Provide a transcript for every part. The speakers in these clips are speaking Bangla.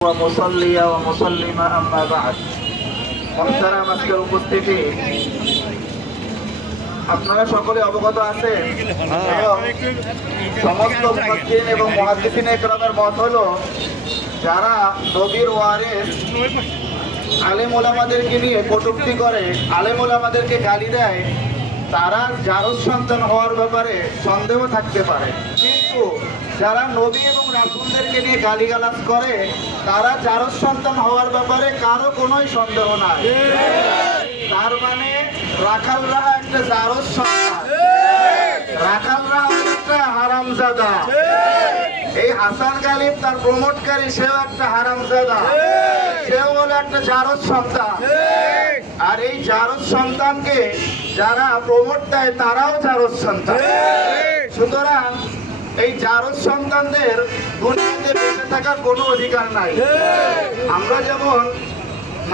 ومصليا ومسلما أما بعد محترم আজকের উপস্থিতি আপনারা সকলে অবগত আছেন সমস্ত মুফাসসিরিন এবং মুহাদ্দিসিনে কেরামের মত হলো যারা নবীর ওয়ারিস আলেম ওলামাদেরকে নিয়ে কটূক্তি করে, আলেম ওলামাদেরকে গালি দেয়, তারা জারজ সন্তান হওয়ার ব্যাপারে সন্দেহ থাকতে পারে। কিন্তু যারা নবী এবং রাসূলদেরকে নিয়ে গালিগালাজ করে তারা জারজ সন্তান হওয়ার ব্যাপারে কারো কোনোই সন্দেহ নাই। তার মানে রাখালরা একটা জারজ সন্তান, রাখালরা একটা হারামজাদা। এই হাসান গালিব তার প্রমোটকারী, সেও একটা হারামজাদা, সেও হলো একটা জারজ সন্তান। আর এই জারজ সন্তানকে যারা প্রমোট দেয় তারাও জারজ সন্তান। সুতরাং এই জারজ সন্তানদের দুনিয়াতে বেঁচে থাকার কোনো অধিকার নাই। আমরা যেমন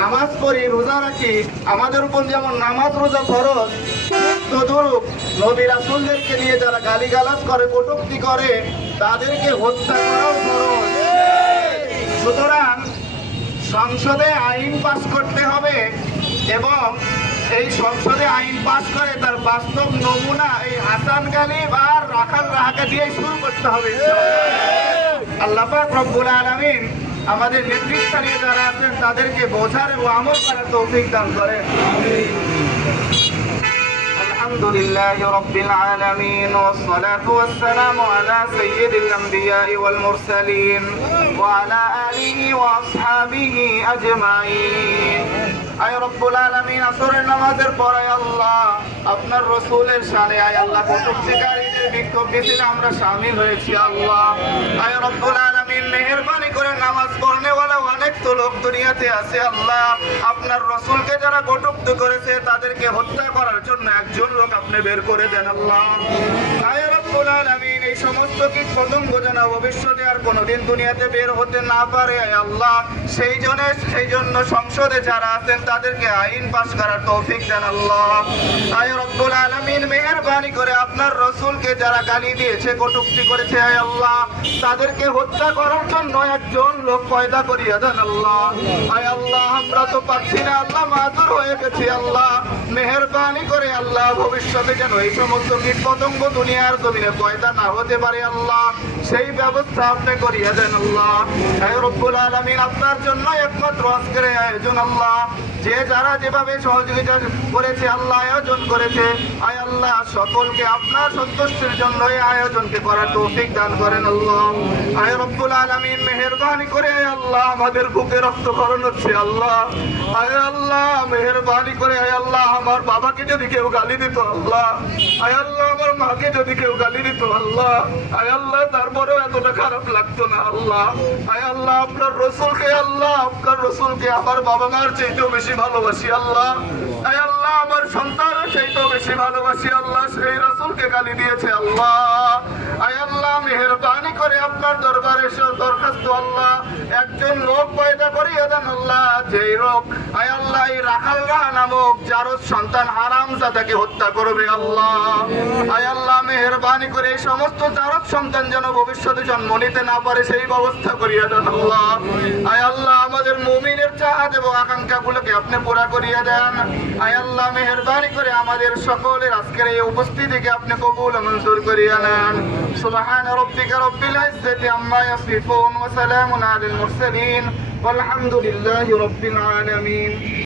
নামাজ পড়ি, রোজা রাখি, আমাদের উপর যেমন নামাজ রোজা ফরজ, তদ্রূপ নবী রাসূলদেরকে নিয়ে যারা গালিগালাজ করে, কটূক্তি করে, তাদেরকে হত্যা করাও ফরজ। সুতরাং সংসদে আইন পাস করতে হবে এবং এই সংসদে আইন পাস করে তার বাস্তব নমুনা এই হাসান গালিব আর রাখাল রাহাকে দিয়ে শুরু করতে হবে। আল্লাহ পাক রব্বুল আলামিন আমাদের নেতৃস্থানীয় যারা আছেন তাদেরকে বোঝার এবং আমল করার তৌফিক দান করেন। আলহামদুলিল্লাহি রাব্বিল আলামিন ওয়াসসালাতু ওয়াসসালামু আলা সাইয়্যিদিল আমবিয়া'i ওয়াল মুরসালিন ওয়া আলা আলিহি ওয়া আসহাবিহি আজমাইন। আয় রব্বুল আলামিন, আসরের নামাজের পর আয় আল্লাহ আপনার রাসূলের শানে আয় আল্লাহ কটূক্তিকারীদের বিক্ষোভ মিছিলে আমরা শামিল হয়েছি। আল্লাহ আয় রব্বুল আলামিন, মেহেরবানি করে নামাজ পড়নেওয়ালা অনেক তো লোক দুনিয়াতে আছে। আল্লাহ আপনার রাসূলকে যারা কটূক্তি করেছে তাদেরকে হত্যা করার জন্য একজন লোক আপনি বের করে দেন। আল্লাহ আয় রব্বুল আলামিন, এই সমস্ত কীট পতঙ্গ যেন ভবিষ্যতে আর কোনোদিন দুনিয়াতে বের হতে না পারে। আয় আল্লাহ সেই জন্য সংসদে যারা আছেন তাদেরকে আইন পাস করার তৌফিক দেন। আল্লাহ আয় রব্বুল আলামিন, মেহেরবানি করে আপনার রাসূলকে যারা গালি দিয়েছে, কটূক্তি করেছে, আয় আল্লাহ তাদেরকে হত্যা করার জন্য একজন লোক পয়দা করিয়া দেন। আল্লাহ আয় আল্লাহ আমরা তো পাচ্ছি না, আল্লাহ মাতুর হয়ে গেছি। আল্লাহ মেহেরবানি করে আল্লাহ ভবিষ্যতে যেন এই সমস্ত কীট পতঙ্গ দুনিয়ার জমিনে পয়দা না হতে পারে। আল্লাহ সেই ব্যবস্থা আপনি করিয়া দেন। আল্লাহ আয় রব্বুল আলামিন, আপনার জন্য একমাত্র আজকের আয়োজন। আল্লাহ যে যারা যেভাবে সহযোগিতা করেছে, আল্লাহ আয়োজন করেছে, আয় আল্লাহ সকলকে আপনার সন্তুষ্টির জন্য এই আয়োজনকে করার তৌফিক দান করেন। আল্লাহ আয় রব্বুল আলামিন, মেহেরবানি করে আয় আল্লাহ আমাদের বুকে রক্তক্ষরণ হচ্ছে। আল্লাহ আয় আল্লাহ মেহেরবানি করে আয় আল্লাহ আমার বাবাকে যদি কেউ গালি দিত, আল্লাহ আয় আল্লাহ আমার মাকে যদি কেউ গালি দিত, আল্লাহ আয় আল্লাহ তারপরেও এতটা খারাপ লাগতো না। আল্লাহ আয় আল্লাহ আপনার রাসূলকে, আল্লাহ আপনার রাসূলকে আমার বাবা মার চাইতেও বেশি ভালোবাসি। আল্লাহ আয় আল্লাহ আমার সন্তানের চাইতেও বেশি ভালোবাসি। আল্লাহ সেই রাসূলকে গালি দিয়েছে। আল্লাহ আয় আল্লাহ মেহেরবানি করে আপনার দরবারে দরখাস্ত, আল্লাহ একজন লোক পয়দা করিয়ে দেন। আল্লাহ যেই লোক আয় আল্লাহ এই রাখালরা নামক জারজ সন্তান হারামজাদাকে হত্যা করবে। আল্লাহ আয় আল্লাহ মেহেরবানি করে এই সমস্ত জারজ সন্তান যেন ভবিষ্যতে জন্ম নিতে না পারে সেই ব্যবস্থা করিয়ে দেন। আল্লাহ আয় আল্লাহ আমাদের মুমিনের চাহাত এবং আকাঙ্ক্ষাগুলোকে আপনি পুরা করিয়ে দেন। আয় আল্লাহ মেহেরবানি করে আমাদের সকলের আজকের এই উপস্থিতিকে আপনি কবুল মঞ্জুর করিয়ে নেন। সুবহান রাব্বিকা রাব্বিল ইজ্জাতি আম্মা ইয়াসিফুন ওয়া সালামুন আলাল মুরসালিন ওয়ালহামদুলিল্লাহি রাব্বিল আলামিন।